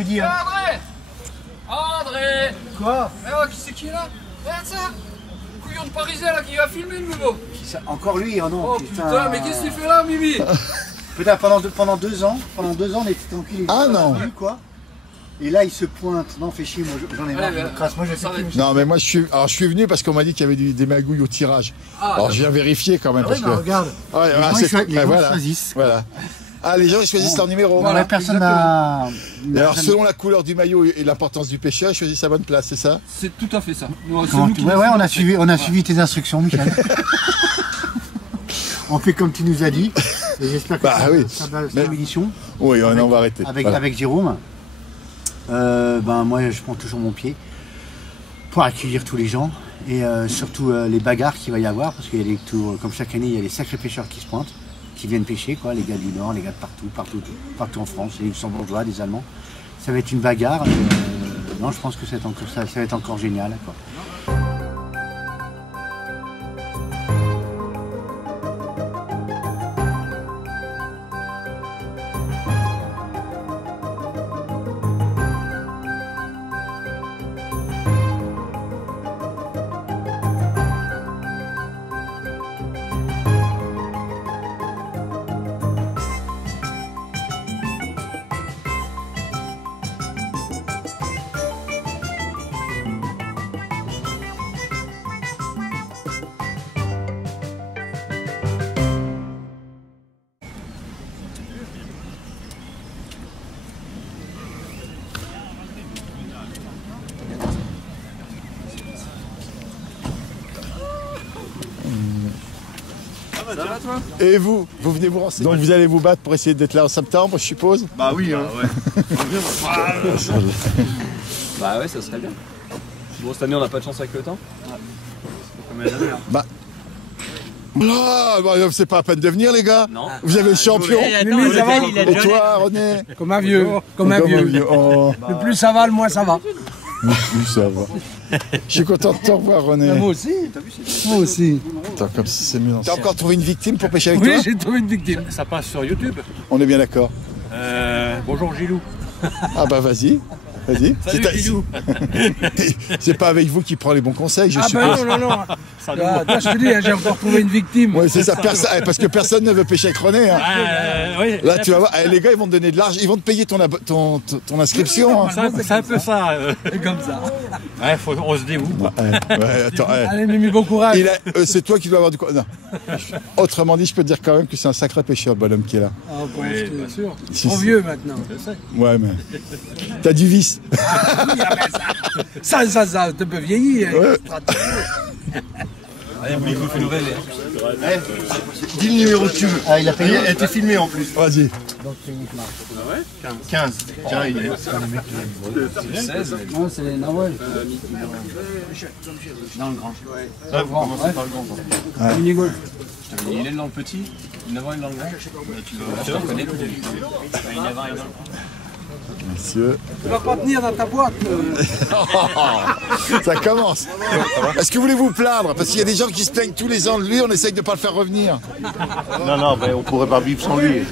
me dis. André. André. Quoi? Mais oh, qui c'est qui est là? Regarde ça. Couillon de Parisien là qui va filmer le nouveau. Encore lui, oh non. Oh putain, mais qu'est-ce qu'il fait là, Mimi? Putain, pendant 2 ans, on était tranquille. Ah non. Quoi. Et là, il se pointe. Non, fais chier, moi j'en ai marre. Moi, je sais plus. Non, mais moi je suis venu parce qu'on m'a dit qu'il y avait des magouilles au tirage. Alors je viens vérifier quand même. Parce que... regarde. Ouais, les gens voilà. choisissent. Voilà. Ah, les gens ils choisissent leur numéro. Voilà, personne n'a. Alors selon la couleur du maillot et l'importance du pêcheur, il choisit sa bonne place, c'est ça? C'est tout à fait ça. Ouais, on a suivi tes instructions, Michel. On fait comme tu nous as dit. Et j'espère que ça va faire l'émission. Oui, on va arrêter. Avec Jérôme. Moi, je prends toujours mon pied pour accueillir tous les gens et surtout les bagarres qu'il va y avoir parce qu'il y a des tours, comme chaque année, il y a des sacrés pêcheurs qui se pointent, qui viennent pêcher, quoi, les gars du Nord, les gars de partout en France, les Luxembourgeois, des Allemands. Ça va être une bagarre. Non, je pense que ça va être encore génial, quoi. Ça va toi? Et vous venez vous renseigner. Donc vous allez vous battre pour essayer d'être là en septembre, je suppose? Bah oui, hein. Bah ouais, ça serait bien. Bon, cette année, on n'a pas de chance avec le temps. Bah. C'est pas à peine de venir, les gars. Non. Vous avez le champion. Et toi, René? Comme un vieux. Comme un vieux. Oh. Le plus ça va, le moins ça va. Oui, ça va. Je suis content de te revoir, René. Moi aussi. Moi aussi. Attends, comme si c'est mieux. T'as encore trouvé une victime pour pêcher avec Oui, toi? j'ai trouvé une victime. Ça passe sur YouTube. On est bien d'accord. Bonjour Gilou. Ah bah vas-y. Vas-y. Salut Gilou. C'est pas avec vous qui prend les bons conseils, je suppose. Ah bah non. Je te dis, j'ai encore trouvé une victime. Oui, c'est ça, parce que personne ne veut pêcher avec René. Hein. Oui, là, tu vas voir, les gars, ils vont te donner de l'argent, ils vont te payer ton inscription. Hein. C'est un peu ça. C'est comme ça. Ouais, on se dévoue. Attends, allez, Mimi, bon courage. C'est toi qui dois avoir du courage. Autrement dit, je peux te dire quand même que c'est un sacré pêcheur, le bonhomme qui est là. Ah, bon, bien sûr. Trop vieux maintenant. Ouais, mais. T'as du vice. Ça, t'es un peu vieilli. Ouais. Allez, vous faites nous rêver. Dis le numéro que tu veux. Ah, il a payé. Elle était filmée en plus. Vas-y. Donc c'est uniquement. 15. Tiens, il est. 16. Non, c'est les Nawal. Dans le grand. Là, vous commencez par le grand. Minigolf. Il est dans le petit, il est avant, il est dans le grand. Tu reconnais tout. Il est avant, il est dans le grand. Monsieur. Tu vas pas tenir dans ta boîte. Ça commence. Est-ce que vous voulez vous plaindre? Parce qu'il y a des gens qui se plaignent tous les ans de lui, on essaye de ne pas le faire revenir. Non, mais on pourrait pas vivre sans lui.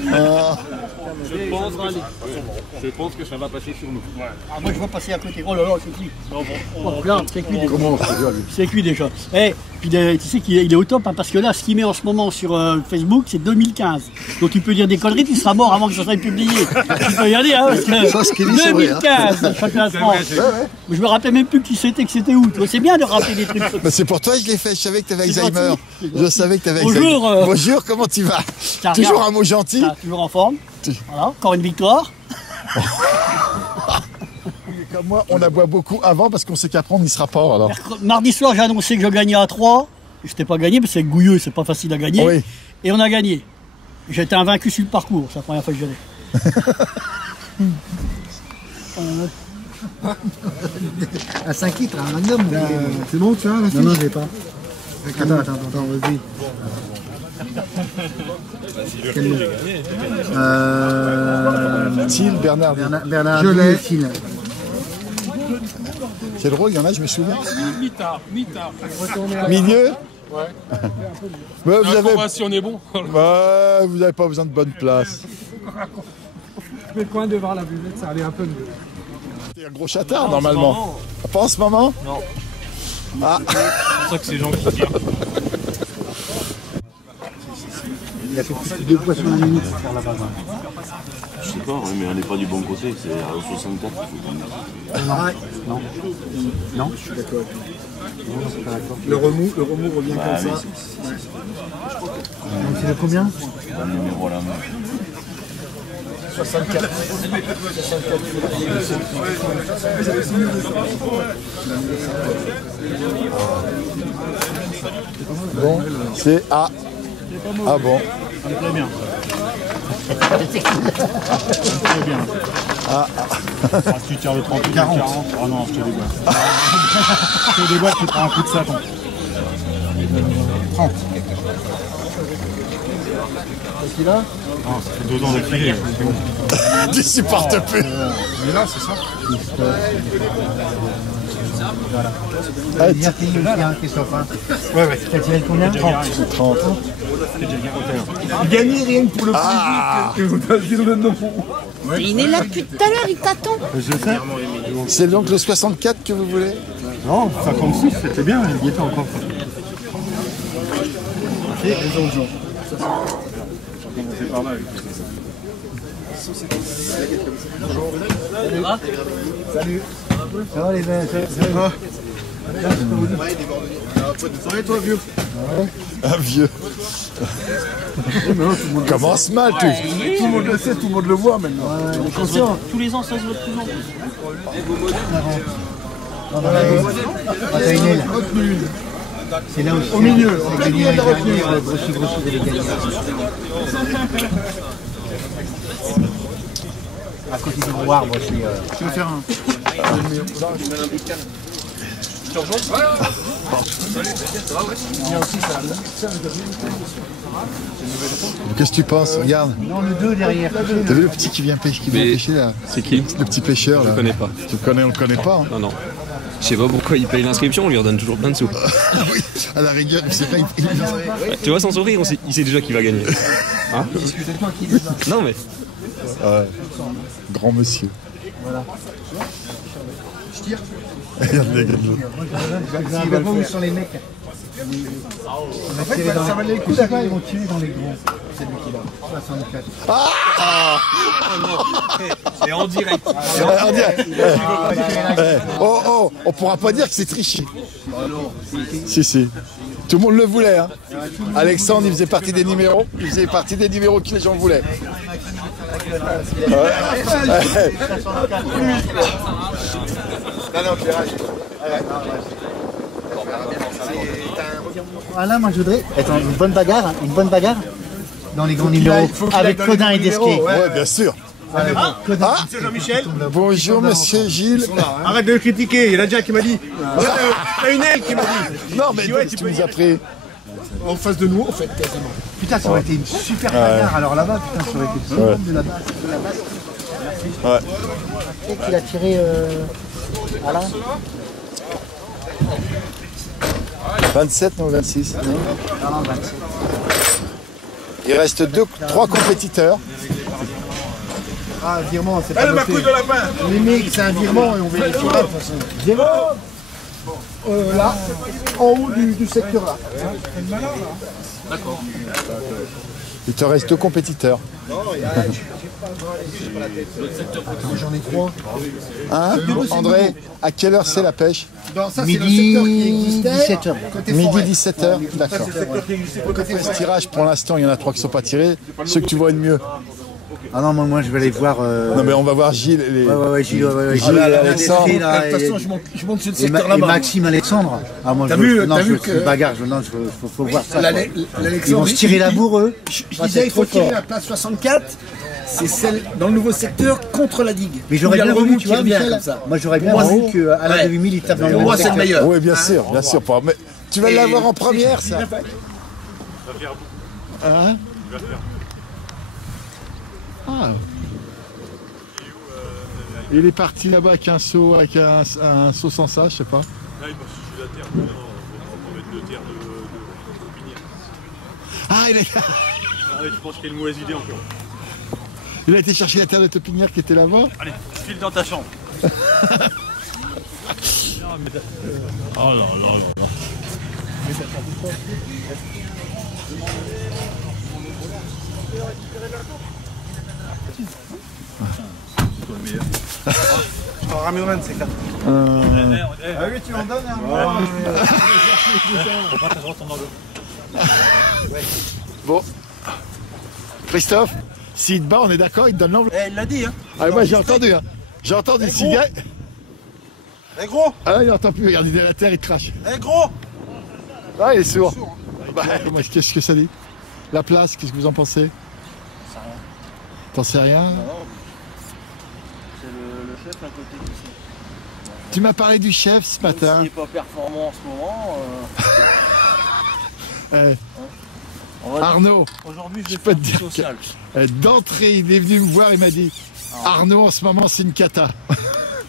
Je pense que ça va passer sur nous. Ah, moi je vois passer à côté. Oh là là, c'est qui? Oh, regarde, c'est qui déjà? Comment C'est qui déjà? Eh, puis tu sais qu'il est au top, hein, parce que là, ce qu'il met en ce moment sur Facebook, c'est 2015. Donc tu peux dire des conneries, tu seras mort avant que ça soit publié. Tu peux y aller, hein, parce que 2015, championnat de France. Mais je me rappelais même plus qui c'était, que c'était où. C'est bien de rappeler des trucs. Bah c'est pour toi que je l'ai fait, je savais que tu avais Alzheimer. Je savais que tu avais Bonjour, Alzheimer. Bonjour, comment tu vas? Tiens, toujours regarde. un mot gentil. Ah, toujours en forme. Voilà, encore une victoire. Comme moi, on aboie beaucoup avant parce qu'on sait qu'après on n'y sera pas. Alors. Mardi soir, j'ai annoncé que je gagnais à 3. Je n'étais pas gagné parce que c'est Gouilleux, c'est pas facile à gagner. Oui. Et on a gagné. J'étais invaincu sur le parcours, c'est la première fois que j'y allais. À 5 litres, un magnum. C'est bon, tu as la fiche? Non, je l'ai pas. Attends, vas-y. Quel nom? Thiel, Bernard. Bernard, je l'ai. C'est drôle, il y en a, je me souviens. Mita. Milieu. Ouais. Ouais, vous avez... Si on est bon. Ouais, vous n'avez pas besoin de bonne place. Le coin devant la buvette, ça allait un peu mieux. C'est un gros chatard normalement. Pas en ce moment? Non. Ah. C'est pour ça que c'est gens qui tirent. Il a fait plus de 2 poissons à la minute pour faire la base. Je sais pas, ouais, mais on n'est pas du bon côté, c'est à 64 qu'il faut qu'on... Non. Non, je suis d'accord. Non, c'est pas d'accord. Le remous revient comme ça. Donc c'est de combien? Le numéro là. 64. Bon, c'est A. Ah bon. Très bien. Très bien. Ah. Si tu tires le 30 ou le 40. Ah non, je te déboîte. Je te déboîte, tu prends un coup de sapin. 30. Qu'est-ce qu'il a? Non, ça fait 2 ans d'affilée. Tu supportes plus. Mais là, c'est ça. Il y a Christophe. Hein. Ouais. Tu as tiré combien? 30. 30. Gagner rien que pour le prix. Ah. Et vous allez dire le nom. Il est là depuis tout à l'heure, il t'attend. Je sais. C'est donc le 64 que vous voulez? Non, 56, c'était bien, il y était encore. Et les autres gens. C'est par là. Salut. Ça va les gars? Ça va? Ça va toi vieux? Un vieux. Commence mal, tu. Tout le monde le sait, tout le monde le voit maintenant. On est conscient, tous les ans ça se voit de plus en plus. Non, dans la gauche. Ah, t'as une aile. C'est là aussi. Au milieu. C'est gagné l'année dernière, grossi, de les gagner. À côté du gros arbre, c'est... Tu veux faire un... Qu'est-ce que tu penses? Regarde. Non, le 2 derrière. T'as vu le petit qui vient pêcher, là? C'est qui? Le petit pêcheur là. Je connais pas. Tu le connais, on le connaît pas. Hein. Non, non. Je sais pas pourquoi il paye l'inscription, on lui redonne toujours plein de sous. Oui, à la rigueur, je sais pas. Ouais, tu vois son sourire, il sait déjà qu'il va gagner. Hein? Non mais. Ouais. Grand monsieur. Voilà. Je tire. Regarde les gars. Il va pas où sont les mecs. En fait, ça va les coups D'accord, ils vont tirer dans les gros. C'est lui qui l'a. 64. C'est en direct. On dirait- Oh, on pourra pas dire que c'est triché. Si. Tout le monde le voulait. Hein. Alexandre, il faisait partie des numéros. Il faisait partie des numéros que les gens voulaient. Voilà, moi je voudrais. Attends, une bonne bagarre dans les grands numéros avec Codin et Desquet. Ouais, bien sûr. Codin. C'est Jean-Michel. Bonjour, monsieur Gilles. Arrête de le critiquer, il y en a déjà qui m'a dit. T'as une aile qui m'a dit. Non, mais tu nous as pris. En face de nous, en fait, quasiment. Putain, ça aurait été une super bagarre. Alors là-bas, putain, ça aurait été le summum de la base. Ouais. Tu sais qu'il a tiré Alain 27, non 26. Non, 27. Il reste 3 compétiteurs. Ah, virement, c'est pas Elle m'a noté. couille de lapin. Les mecs, c'est un virement et on va les tirer de toute façon. Jérôme. Là, en haut du secteur là. Il te reste 2 compétiteurs. J'en ai 3. Hein, André, à quelle heure c'est la pêche? Ça, c'est le Midi, secteur qui existait. 17h. Côté Midi forêt. 17h. D'accord. C'est le secteur qui existait côté Ce forêt. tirage, pour l'instant, il y en a 3 qui ne sont pas tirés. Ceux que tu vois de mieux. Ah non, moi je vais aller voir. Non, mais on va voir Gilles. Ouais, Gilles, Gilles et Alexandre. Desquet, là, De toute façon, je monte sur le et secteur et là-bas. Maxime Alexandre. Ah, moi, T'as je vu- veux, non, t'as je vu veux que- une bagarre. Faut voir ça. quoi. Ils L'Alexandre. vont se tirer la bourre, eux. Je Ah, disais, c'est il faut trop fort. tirer la place 64. C'est celle dans le nouveau secteur contre la digue. Mais j'aurais Il y a bien le voulu, remous tu qui vois, revient Michel. comme ça. Moi, j'aurais bien Moi, voulu c'est- qu'Alain ouais. de 8000 il tape dans le Pour nouveau moi, c'est le secteur. meilleur. Oui, bien sûr, bien sûr. Mais tu vas l'avoir en première, ça. Hein? Ah. Il est parti là-bas avec un seau, un seau sans ça, je sais pas. Là, il m'a cherché la terre, on va mettre de terre de pépinière. Ah, Ah ouais, je pense qu'il y a une mauvaise idée encore. il a été chercher la terre de Topinière qui était là-bas. Allez, file dans ta chambre. Oh là là là là. Je t'en ramènerai un de ces quatre. Ah oui, tu m'en donnes un. Bon. Christophe, s'il te bat, on est d'accord, il te donne l'enveloppe. Il l'a dit, hein. Ah, moi j'ai entendu, hein. J'ai entendu, s'il gagne. Eh gros. Ah, il n'entend plus, regarde, il est à la terre, il crache. Eh gros. Ah, il est sourd. Bah, qu'est-ce que ça dit? La place, qu'est-ce que vous en pensez? T'en sais rien? C'est le chef à côté d'ici. Tu m'as parlé du chef ce matin. Il n'est pas performant en ce moment. Arnaud, Aujourd'hui, je je vais peux faire te du dire social. que d'entrée, il est venu me voir, il m'a dit Arnaud, en ce moment, c'est une cata. Je suis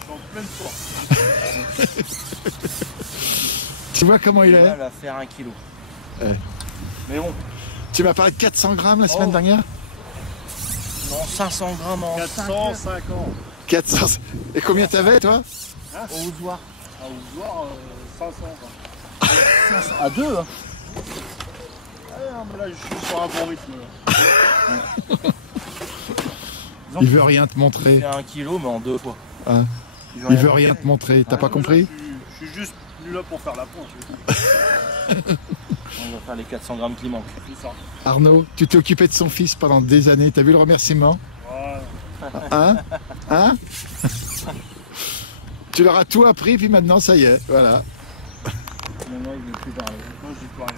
en pleine forme. Tu vois comment il est? mal à faire 1 kilo. Mais bon. Tu m'as parlé de 400 grammes la semaine dernière? Non, 500 grammes en 450. 400. Et combien t'avais, toi? au ozoir. À Ouzouar, 500. À 2, hein. Non, mais là, je suis sur un bon rythme. Il veut rien te montrer. C'est 1 kilo, mais en 2 fois. Hein? Il veut rien te montrer, t'as pas compris? Je suis juste venu là pour faire la ponte. On va faire les 400 grammes qui manquent. C'est ça. Arnaud, tu t'es occupé de son fils pendant des années, t'as vu le remerciement? Ouais. Hein? Hein? Tu leur as tout appris, puis maintenant, ça y est, voilà. Maintenant, il ne veut plus parler. Moi, je dis plus rien.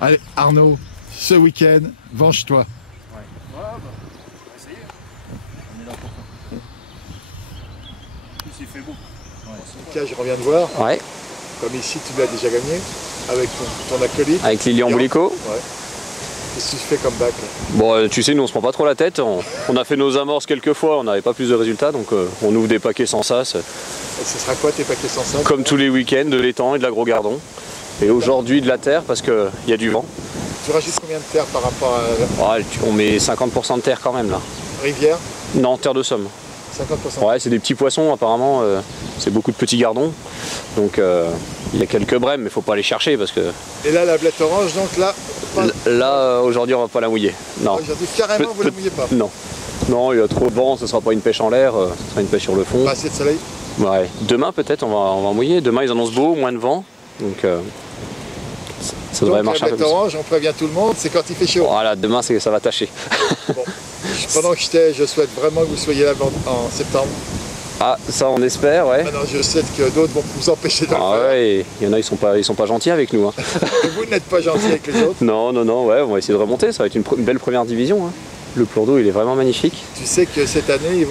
Allez, Arnaud, ce week-end, venge-toi. Ouais, bah, on va essayer. On est là pour ça. En plus, il fait beau. Tiens, je reviens de voir. Ouais, Comme ici, tu l'as déjà gagné avec ton acolyte. avec Lilian Boulico. Ouais. Qu'est-ce que tu fais comme bac là? Bon, tu sais, nous on se prend pas trop la tête. On a fait nos amorces quelques fois, on n'avait pas plus de résultats, donc on ouvre des paquets sans sas. Et ce sera quoi tes paquets sans ça? Comme tous les week-ends, de l'étang et de la gros gardon. Et aujourd'hui de la terre parce qu'il y a du vent. Tu rajoutes combien de terre par rapport à Ouais, on met 50% de terre quand même là. rivière? Non, terre de somme. 50%. Ouais, c'est des petits poissons apparemment, c'est beaucoup de petits gardons. Donc il y a quelques brèmes, mais faut pas les chercher parce que Et là, la blette orange, donc là, là aujourd'hui on va pas la mouiller. Non. aujourd'hui, carrément, vous ne la mouillez pas. Non. Non, il y a trop de vent, ce sera pas une pêche en l'air, ce sera une pêche sur le fond. Pas assez de soleil? Ouais. Demain peut-être on va mouiller. Demain ils annoncent beau, moins de vent. Donc ça devrait Donc, marcher la un peu blette plus. orange, on prévient tout le monde, c'est quand il fait chaud. Voilà, demain ça va tâcher. Bon. Pendant que je souhaite vraiment que vous soyez là en septembre. Ah, ça on espère, ouais. Maintenant, je sais que d'autres vont vous empêcher de le Ah faire. ouais, il y en a, ils sont pas gentils avec nous. Hein. Et vous n'êtes pas gentil avec les autres. Non, ouais, on va essayer de remonter, ça va être une belle première division. Hein. Le plan d'eau, il est vraiment magnifique. Tu sais que cette année,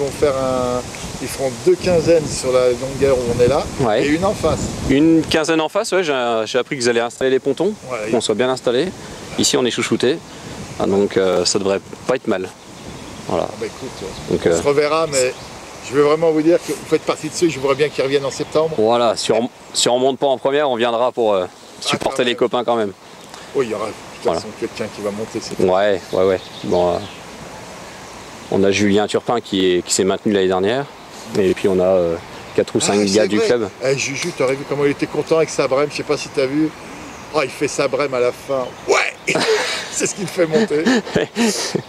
ils feront 2 quinzaines sur la longueur où on est là, Ouais. et une en face. Une quinzaine en face, ouais, j'ai appris qu'ils allaient installer les pontons, Ouais. qu'on soit bien installés. Ici, on est chouchouté, donc ça devrait pas être mal. Voilà. Ah bah écoute, Donc, on se reverra, mais je veux vraiment vous dire que vous faites partie de ceux que je voudrais bien qu'ils reviennent en septembre. voilà, si on monte pas en première, on viendra pour supporter les copains quand même. Oui, il y aura de toute Voilà. façon quelqu'un qui va monter. C'est Ouais. Bon, on a Julien Turpin qui s'est maintenu l'année dernière, et puis on a 4 ou 5 gars c'est du vrai. club. Eh, Juju, t'aurais vu comment il était content avec sa brème, je sais pas si t'as vu. Oh, il fait sa brème à la fin. Ouais. C'est ce qui le fait monter.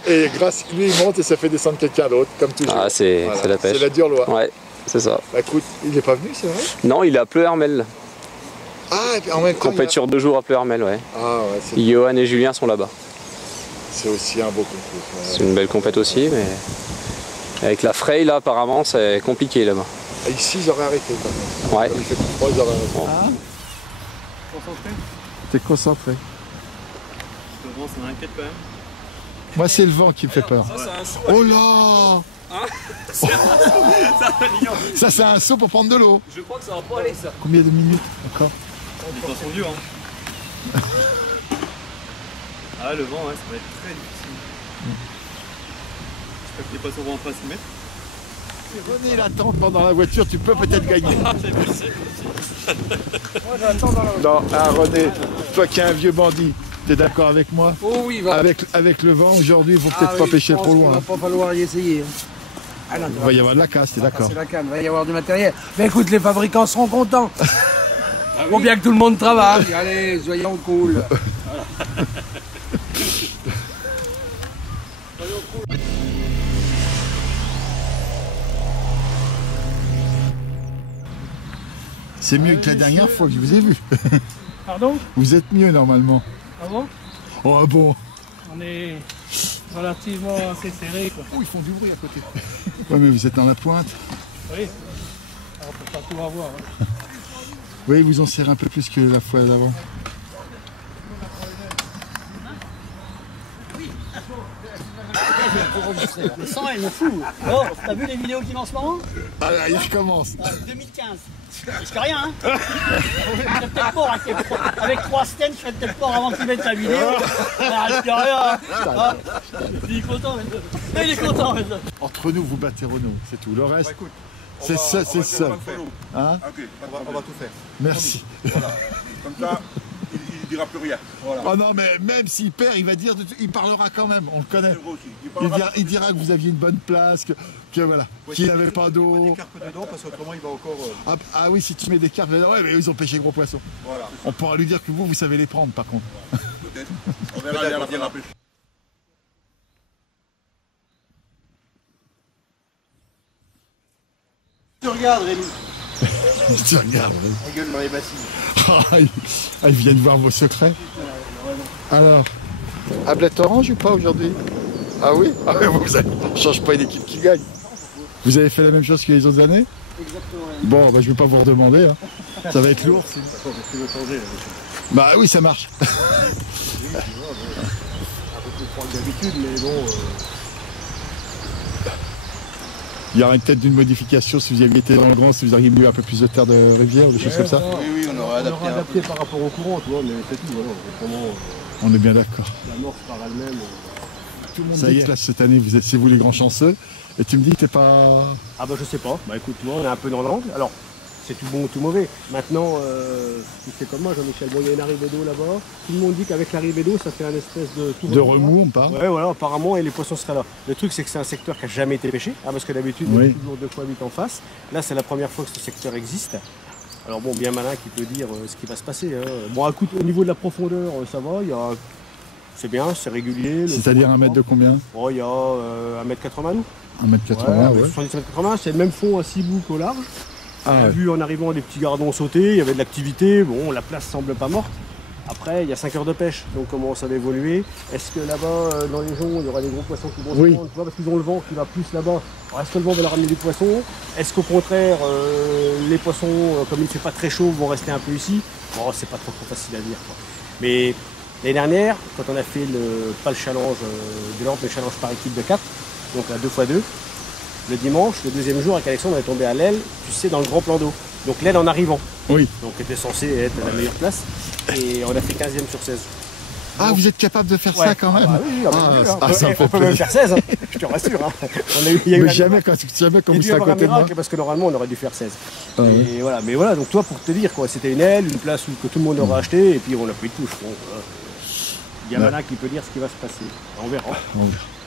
Et grâce à lui, il monte et ça fait descendre quelqu'un d'autre, comme toujours. Ah, c'est la pêche. C'est la dure loi. Ouais, c'est ça. Bah écoute, il n'est pas venu, c'est vrai? Non, il est à Pleuhermel. Ah, et puis en même temps. Compète sur 2 jours à Pleuhermel, ouais. Ah ouais, Johan et Julien sont là-bas. c'est aussi un beau concours. Ouais. C'est une belle compète aussi, mais avec la fraye là, apparemment, c'est compliqué là-bas. Et ici, ils auraient arrêté quand même. Ouais. Il fait plus froid, ils auraient arrêté. Bon. Concentré. T'es concentré. Le vent, ça m'inquiète quand même. Moi, c'est le vent qui me fait peur. Ça, c'est un saut. Oh là! Ça, c'est un saut pour prendre de l'eau. Je crois que ça va pas aller, ça. Combien de minutes encore? Les temps sont durs, hein. Ah, le vent, ouais, ça va être très difficile. J'espère que les poissons vont pas s'y mettre. René l'attente pendant la voiture, tu peux peut-être gagner. C'est possible. Non, René, toi qui es un vieux bandit, T'es d'accord avec moi? Oh oui, va. Avec le vent, aujourd'hui, il ne faut peut-être pas pêcher trop loin. Il va pas falloir y essayer. Il va y avoir de la casse, t'es d'accord? C'est la canne, il va y avoir du matériel. Mais écoute, les fabricants seront contents. Faut bien que tout le monde travaille. Allez, soyons cool. C'est mieux que la dernière fois que je vous ai vu. Pardon? Vous êtes mieux normalement. Ah bon? Oh bon. On est relativement assez serré, quoi. Oh, ils font du bruit à côté. Ouais, mais vous êtes dans la pointe. Oui. Alors, on peut pas tout avoir. Hein. Oui, ils vous en serrez un peu plus que la fois d'avant. Le sang, il est fou. Oh, t'as vu les vidéos qu'il met en ce moment? Ah là, il recommence. 2015. Je risque rien, hein. Je serais peut-être mort avec 3 stents, je serais peut-être mort avant qu'il mette la vidéo. Ah, je risque rien. Ah, il est content, mais... Il est content, mais... Entre nous, vous battez Renault, c'est tout. Le reste, c'est ça, c'est ça. Hein? Ok, on va tout faire. Merci. Voilà. Comme ça, il ne dira plus rien. Voilà. Oh non, mais même s'il perd, il va dire, il parlera quand même, on le connaît. Il dira que vous aviez une bonne place, que voilà, qu'il n'avait pas d'eau. Des carpes dedans, parce qu'autrement il va encore. Ah oui, si tu mets des carpes, ouais, mais ils ont pêché gros poissons. Voilà. On pourra lui dire que vous savez les prendre par contre. Peut-être. On verra bien la pêche. Tu regardes, Rémi. Tu regardes, Rémi. La gueule dans les bassines. Ils viennent voir vos secrets. Alors, ablette orange ou pas aujourd'hui? Ah oui? Ah oui, vous ne change pas une équipe qui gagne. Vous avez fait la même chose que les autres années? Exactement. Bon, bah, je ne vais pas vous redemander. Hein. Ça va être lourd. Bah oui, ça marche. Un peu plus froid que d'habitude, mais bon. Il y aurait peut-être une modification si vous aviez été dans le grand, si vous auriez mis un peu plus de terre de rivière ou des choses comme ça. Oui, on aurait adapté par rapport au courant, tu vois, mais c'est tout. Voilà. Autrement, on est bien d'accord. la mort par elle-même. Tout le monde dit que là, cette année, c'est vous les grands chanceux. Et tu me dis que t'es pas... Ah bah je sais pas. Bah écoute, moi on est un peu dans l'angle. Alors, c'est tout bon ou tout mauvais. Maintenant, tu sais comme moi, Jean-Michel, bon, il y a une arrivée d'eau là-bas. Tout le monde dit qu'avec l'arrivée d'eau, ça fait un espèce de tour de remous, on parle. Ouais, voilà, apparemment, et les poissons seraient là. Le truc, c'est que c'est un secteur qui n'a jamais été pêché, hein, parce que d'habitude, il y a toujours 2 fois 8 en face. Là, c'est la première fois que ce secteur existe. Alors bon, bien malin qui peut dire ce qui va se passer. Hein. Bon, écoute, au niveau de la profondeur, ça va. C'est bien, c'est régulier. C'est-à-dire 1 mètre de combien? Oh, il y a 1,80 m. 1,80 m, ouais. 70 m, c'est le même fond à 6 boucs au large. Ah, on a vu en arrivant des petits gardons sauter, il y avait de l'activité, bon la place semble pas morte. Après il y a 5 heures de pêche, donc comment ça va évoluer? Est-ce que là-bas dans les joncs il y aura des gros poissons qui vont se prendre, tu vois, parce qu'ils ont le vent qui va plus là-bas. Est-ce que le vent va leur ramener des poissons? Est-ce qu'au contraire les poissons, comme il ne fait pas très chaud, vont rester un peu ici? Bon, c'est pas trop facile à dire, quoi. Mais l'année dernière, quand on a fait pas le challenge de l'Europe, mais le challenge par équipe de 4, donc à 2x2, le dimanche, le deuxième jour, avec Alexandre, on est tombé à l'aile, tu sais, dans le grand plan d'eau. Donc l'aile en arrivant. Oui. Donc était censé être à la meilleure place. Et on a fait 15e sur 16. Ah, donc, vous êtes capable de faire ça quand même? Ah oui, ça on peut même faire 16, hein, je te rassure. Hein. Mais jamais quand vous serez à côté de moi. Parce que normalement, on aurait dû faire 16. Ah, et oui. voilà, mais voilà, donc toi, pour te dire, quoi, c'était une aile, une place que tout le monde aurait acheté, et puis on n'a pas eu de touche. Bon, il y a malin qui peut dire ce qui va se passer. On verra.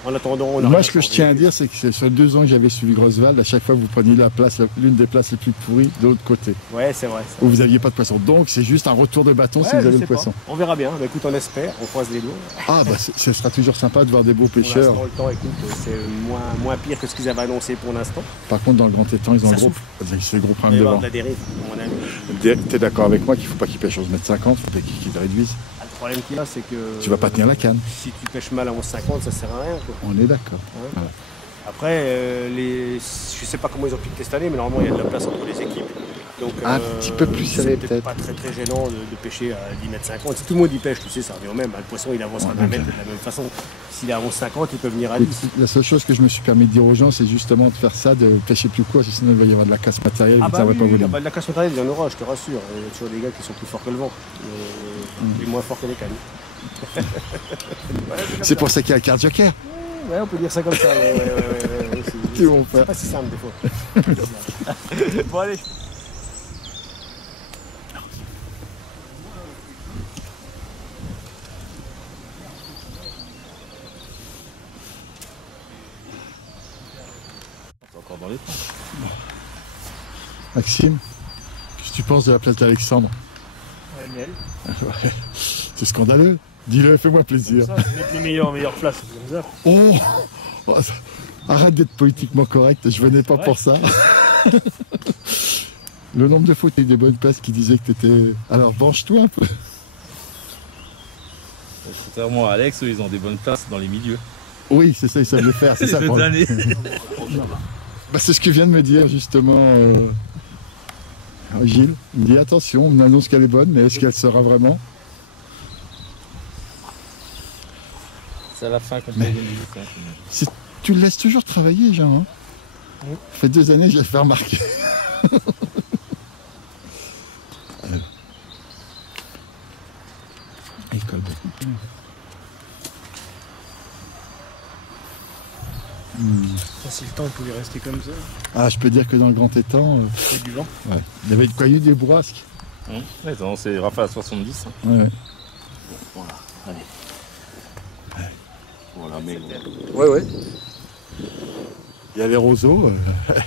En attendant, moi, ce que je tiens à dire, c'est que sur 2 ans que j'avais suivi Grosswald, à chaque fois, vous preniez l'une des places les plus pourries de l'autre côté. Ouais, c'est vrai. Où vous n'aviez pas de poisson. Donc, c'est juste un retour de bâton si vous avez le poisson. On verra bien. Bah, écoute, on espère, on croise les doigts. Ah, bah, ce sera toujours sympa de voir des beaux pêcheurs. Pour l'instant, le temps, écoute, c'est moins pire que ce qu'ils avaient annoncé pour l'instant. Par contre, dans le grand étang, ils ont le gros problème de vent. de la dérive, à mon avis. T'es d'accord avec moi qu'il ne faut pas qu'ils pêchent 11,50 m, il faut qu'ils réduisent? Le problème qu'il a, c'est que... Tu vas pas tenir la canne. Si tu pêches mal à 11,50, ça sert à rien, quoi. On est d'accord. Hein, voilà. Après, je sais pas comment ils ont piqué cette année, mais normalement, il y a de la place entre les équipes. Donc, un petit peu plus serré, peut-être. C'est pas très gênant de pêcher à 10,50 m. Si tout le monde y pêche, tu sais, ça revient au même. Le poisson, il avancera d'un mètre de la même façon. S'il est à 11,50, il peut venir à 10. La seule chose que je me suis permis de dire aux gens, c'est justement de faire ça, de pêcher plus court, sinon il va y avoir de la casse matérielle, ah ça va pas voler. De la casse matérielle, il y en aura, je te rassure. Il y a toujours des gars qui sont plus forts que le vent, et moins forts que les cannes. C'est pour ça qu'il y a le carte joker. Ouais, on peut dire ça comme ça. C'est pas si simple des fois. Bon, allez. encore dans les temps. Maxime, qu'est-ce que tu penses de la place d'Alexandre? Miel. C'est scandaleux. Dis-le, fais-moi plaisir. Ça, mettre les meilleures places. Oh, arrête d'être politiquement correct, je venais pas pour ça. Le nombre de fois où tu as eu des bonnes places qui disaient que tu étais... Alors, venge-toi un peu. Contrairement à Alex, eux, ils ont des bonnes places dans les milieux. Oui, c'est ça, ils savent le faire. C'est ça, bah, c'est ce que vient de me dire, justement, Gilles. Il me dit, attention, on annonce qu'elle est bonne, mais est-ce qu'elle sera vraiment? C'est à la fin qu'on peut gagner du temps. Tu le laisses toujours travailler, Jean. Hein, oui. Ça fait 2 années que je l'ai fait remarquer. Il colle beaucoup. Si le temps pouvait rester comme ça. Ah, je peux dire que dans le grand étang... Il y a du vent. Ouais. Il y avait quoi, eu des bourrasques. Ouais, c'est rafale à 70. Hein. Ouais. Bon, voilà, allez. Voilà, mais... Ouais. Il y a les roseaux.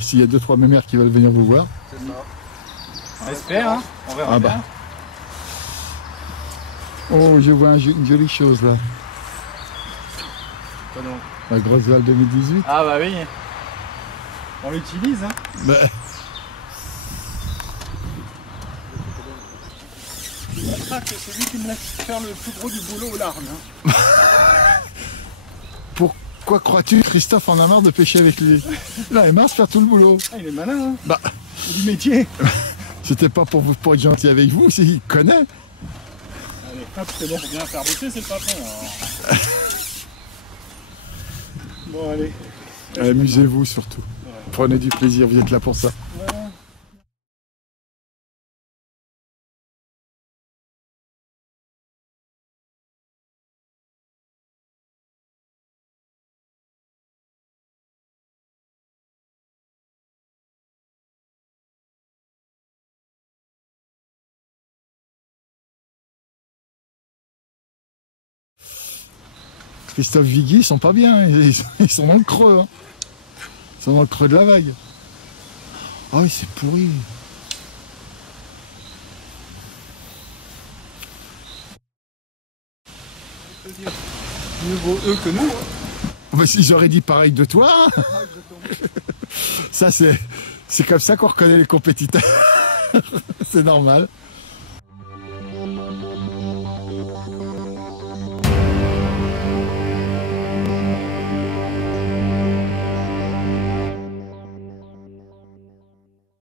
S'il y a 2-3 mémères qui veulent venir vous voir. C'est ça. On espère, hein. On verra bien. Oh, je vois une jolie chose là. Quoi donc? La grosse Val 2018. Ah bah oui. On l'utilise, hein. Bah. Je crois que c'est lui qui me laisse faire le plus gros du boulot aux larmes. Hein. Pourquoi crois-tu Christophe en a marre de pêcher avec lui? Là, il est marre de faire tout le boulot. Ah, il est malin, hein. Bah. C'est du métier. C'était pas pour être gentil avec vous, s'il connaît. Allez, hop, c'est bon. Faut bien faire bosser, c'est le patron. Alors. Bon, allez. Amusez-vous surtout. Ouais. Prenez du plaisir, vous êtes là pour ça. Ouais. Christophe Vigui, ils sont pas bien, ils sont dans le creux. Hein. Ils sont dans le creux de la vague. Ah oui, c'est pourri. Mieux vaut eux que nous. Bah, si j'aurais dit pareil de toi. Hein. Ça, c'est comme ça qu'on reconnaît les compétiteurs. C'est normal.